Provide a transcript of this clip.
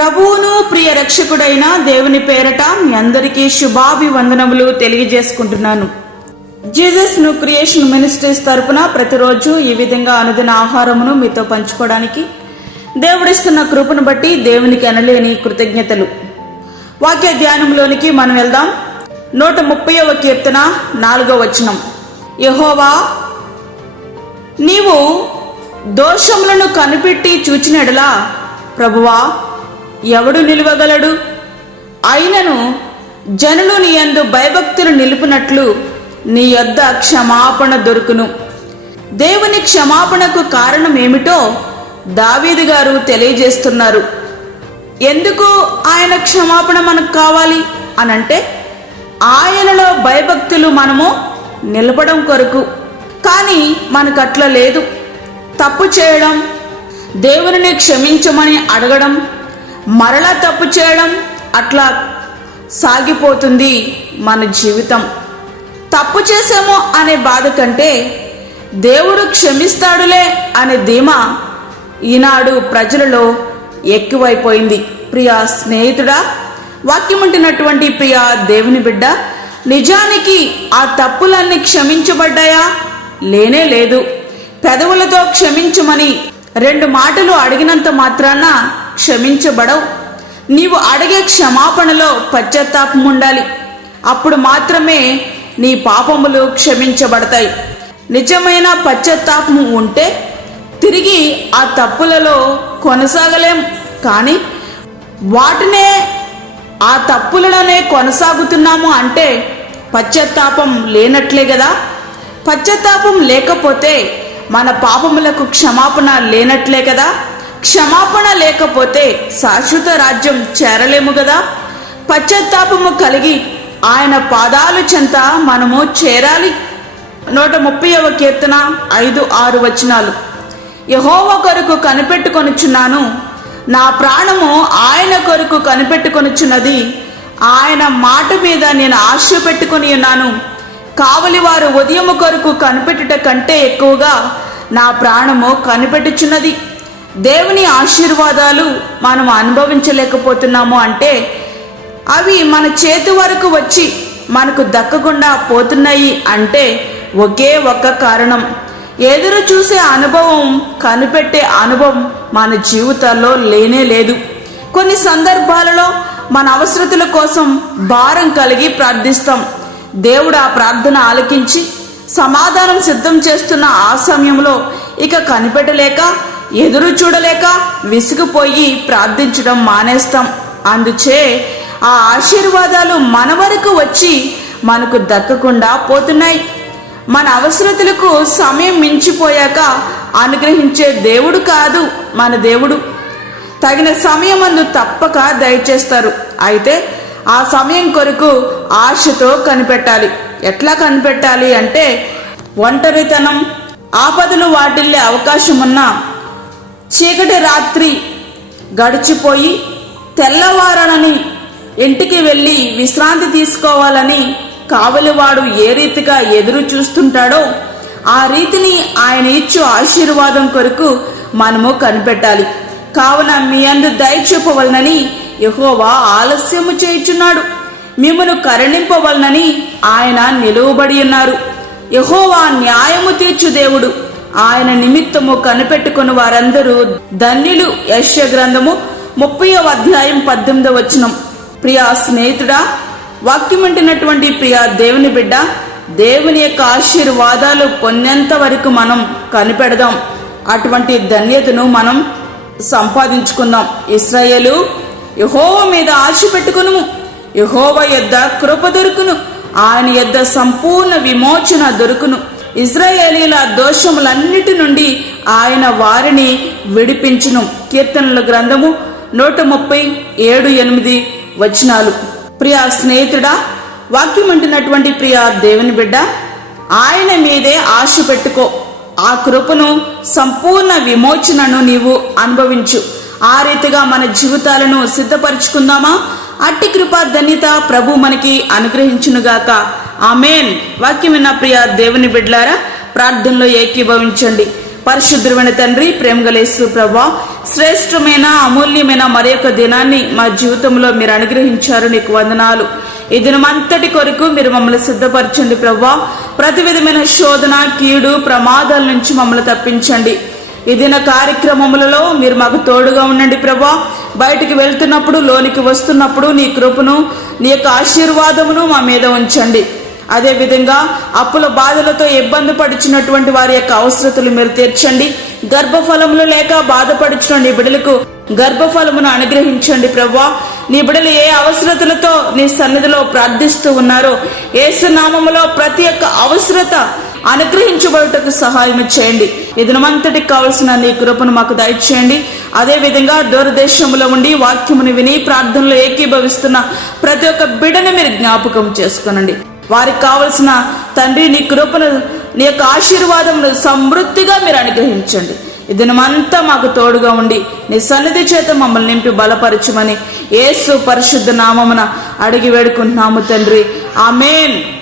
ప్రభువును ప్రియ రక్షకుడైన దేవుని పేరట మీ అందరికీ శుభాభివందనములు తెలియజేసుకుంటున్నాను. జీసస్ ను క్రియేషన్ మినిస్ట్రీస్ తరపున ప్రతిరోజు ఈ విధంగా అనుదిన ఆహారమును మీతో పంచుకోవడానికి దేవుడిస్తున్న కృపను బట్టి దేవునికి అనలేని కృతజ్ఞతలు. వాక్య ధ్యానంలోనికి మనం వెళ్దాం. 130వ కీర్తన 4వ వచనం. యెహోవా, నీవు దోషములను కనిపెట్టి చూచినడలా ప్రభువా ఎవడు నిలువగలడు? అయినను జనులు నీ యందు భయభక్తులు నిలుపునట్లు నీ యొద్ద క్షమాపణ దొరుకును. దేవుని క్షమాపణకు కారణం ఏమిటో దావీదు గారు తెలియజేస్తున్నారు. ఎందుకు ఆయన క్షమాపణ మనకు కావాలి అనంటే ఆయనలో భయభక్తులు మనము నిలపడం కొరకు. కానీ మనకు అట్లా లేదు. తప్పు చేయడం, దేవుని క్షమించమని అడగడం, మరలా తప్పు చేయడం, అట్లా సాగిపోతుంది మన జీవితం. తప్పు చేసామో అనే బాధ కంటే దేవుడు క్షమిస్తాడులే అనే ధీమా ఈనాడు ప్రజలలో ఎక్కువైపోయింది. ప్రియా స్నేహితుడా, వాక్యముంటున్నటువంటి ప్రియా దేవుని బిడ్డ, నిజానికి ఆ తప్పులన్నీ క్షమించబడ్డాయా? లేనే లేదు. పెదవులతో క్షమించమని 2 మాటలు అడిగినంత మాత్రాన క్షమించబడవు. నీవు అడిగే క్షమాపణలో పశ్చాత్తాపం ఉండాలి. అప్పుడు మాత్రమే నీ పాపములు క్షమించబడతాయి. నిజమైన పశ్చాత్తాపం ఉంటే తిరిగి ఆ తప్పులలో కొనసాగలేం. కానీ ఆ తప్పులలోనే కొనసాగుతున్నాము అంటే పశ్చాత్తాపం లేనట్లే కదా. పశ్చాత్తాపం లేకపోతే మన పాపములకు క్షమాపణ లేనట్లే కదా. క్షమాపణ లేకపోతే శాశ్వత రాజ్యం చేరలేము కదా. పశ్చాత్తాపము కలిగి ఆయన పాదాలు చెంత మనము చేరాలి. 130వ కీర్తన 5-6 వచనాలు. యెహోవా కొరకు కనిపెట్టుకొనుచున్నాను, నా ప్రాణము ఆయన కొరకు కనిపెట్టుకొనుచున్నది. ఆయన మాట మీద నేను ఆశ పెట్టుకుని ఉన్నాను. కావలి వారు ఉదయము కొరకు కనిపెట్టుట కంటే ఎక్కువగా నా ప్రాణము కనిపెట్టుచున్నది. దేవుని ఆశీర్వాదాలు మనం అనుభవించలేకపోతున్నాము అంటే అవి మన చేతి వరకు వచ్చి మనకు దక్కకుండా పోతున్నాయి అంటే ఒకే ఒక్క కారణం. ఎదురు చూసే అనుభవం, కనిపెట్టే అనుభవం మన జీవితాల్లో లేనే లేదు. కొన్ని సందర్భాలలో మన అవసరతల కోసం భారం కలిగి ప్రార్థిస్తాం. దేవుడు ఆ ప్రార్థన ఆలకించి సమాధానం సిద్ధం చేస్తున్న ఆ సమయంలో ఇక కనిపెట్టలేక, ఎదురు చూడలేక విసిగిపోయి ప్రార్థించడం మానేస్తాం. అందుచే ఆ ఆశీర్వాదాలు మన వరకు వచ్చి మనకు దక్కకుండా పోతున్నాయి. మన అవసరతలకు సమయం మించిపోయాక అనుగ్రహించే దేవుడు కాదు మన దేవుడు. తగిన సమయమందు తప్పక దయచేస్తారు. అయితే ఆ సమయం కొరకు ఆశతో కనిపెట్టాలి. ఎట్లా కనిపెట్టాలి అంటే ఒంటరితనం, ఆపదలు వాటిల్లే అవకాశమున్నా, చీకటి రాత్రి గడిచిపోయి తెల్లవారనని ఇంటికి వెళ్ళి విశ్రాంతి తీసుకోవాలని కావలివాడు ఏ రీతిగా ఎదురు చూస్తుంటాడో ఆ రీతిని ఆయన ఇచ్చు ఆశీర్వాదం కొరకు మనము కనిపెట్టాలి. కావున మీ అందు దయ చూపవలనని యెహోవా ఆలస్యము చేయుచున్నాడు. మిమ్మును కరుణింపవలనని ఆయన నిలువబడి ఉన్నారు. యెహోవా న్యాయము తీర్చు దేవుడు. ఆయన నిమిత్తము కనిపెట్టుకుని వారందరూ ధన్యులు. యెషయా గ్రంథము 30వ అధ్యాయం 18వ వచనం. ప్రియా స్నేహితుడా, వాక్యమంటున్నటువంటి ప్రియా దేవుని బిడ్డ, దేవుని యొక్క ఆశీర్వాదాలు పొందేంత వరకు మనం కనిపెడదాం. అటువంటి ధన్యతను మనం సంపాదించుకుందాం. ఇశ్రాయేలు, యెహోవా మీద ఆశ పెట్టుకును, యెహోవా యొద్ద కృప దొరుకును, ఆయన యొద్ద సంపూర్ణ విమోచన దొరుకును. ఇశ్రాయేలీల దోషములన్నిటి నుండి ఆయన వారిని విడిపించును. కీర్తనల గ్రంథము 137-8 వచనాలు. ప్రియా స్నేహితుడా, వాక్యమంటున్నటువంటి ప్రియా దేవుని బిడ్డ, ఆయన మీదే ఆశ పెట్టుకో. ఆ కృపను, సంపూర్ణ విమోచనను నీవు అనుభవించు. ఆ రీతిగా మన జీవితాలను సిద్ధపరచుకుందామా? అట్టి కృపా ధన్యత ప్రభు మనకి అనుగ్రహించునుగాక. ఆమేన్. వాక్యం విన్న ప్రియ దేవుని బిడ్డలారా, ప్రార్థనలో ఏకీభవించండి. పరిశుద్ధమైన తండ్రి, ప్రేమగల యేసు ప్రభువా, శ్రేష్టమైన అమూల్యమైన మరి యొక్క దినాన్ని మా జీవితంలో మీరు అనుగ్రహించారు. నీకు వందనాలు. ఈ దినమంతటి కొరకు మీరు మమ్మల్ని సిద్ధపరచండి ప్రభువా. ప్రతి విధమైన శోధన, కీడు, ప్రమాదాల నుంచి మమ్మల్ని తప్పించండి. ఈ దిన కార్యక్రమములలో మీరు మాకు తోడుగా ఉండండి ప్రభువా. బయటికి వెళ్తున్నప్పుడు, లోనికి వస్తున్నప్పుడు నీ కృపను, నీ యొక్క ఆశీర్వాదమును మా మీద ఉంచండి. అదేవిధంగా అప్పుల బాధలతో ఇబ్బంది పడుచున్నటువంటి వారి యొక్క అవసరతలు మీరు తీర్చండి. గర్భఫలములు లేక బాధపడుచున్న నీ బిడ్డలకు గర్భఫలమును అనుగ్రహించండి ప్రభువా. నీ బిడ్డలు ఏ అవసరతలతో నీ సన్నిధిలో ప్రార్థిస్తూ ఉన్నారో యేసు నామములో ప్రతి ఒక్క అవసరత అనుగ్రహించబడుటకు సహాయం చేయండి. ఈ దినమంతటికి కావలసిన నీ కృపను మాకు దయచేయండి. అదేవిధంగా దూరదేశంలో ఉండి వాక్యమును విని ప్రార్థనలో ఏకీభవిస్తున్న ప్రతి ఒక్క బిడ్డని మీరు జ్ఞాపకం చేసుకునండి. వారికి కావలసిన తండ్రి నీ కృపను, నీ యొక్క ఆశీర్వాదమును సమృద్ధిగా మీరు అనుగ్రహించండి. ఈ దినమంతా మాకు తోడుగా ఉండి నీ సన్నిధి చేత మమ్మల్ని నింపి బలపరచుమని యేసు పరిశుద్ధ నామమున అడిగి వేడుకుంటున్నాము తండ్రి. ఆమేన్.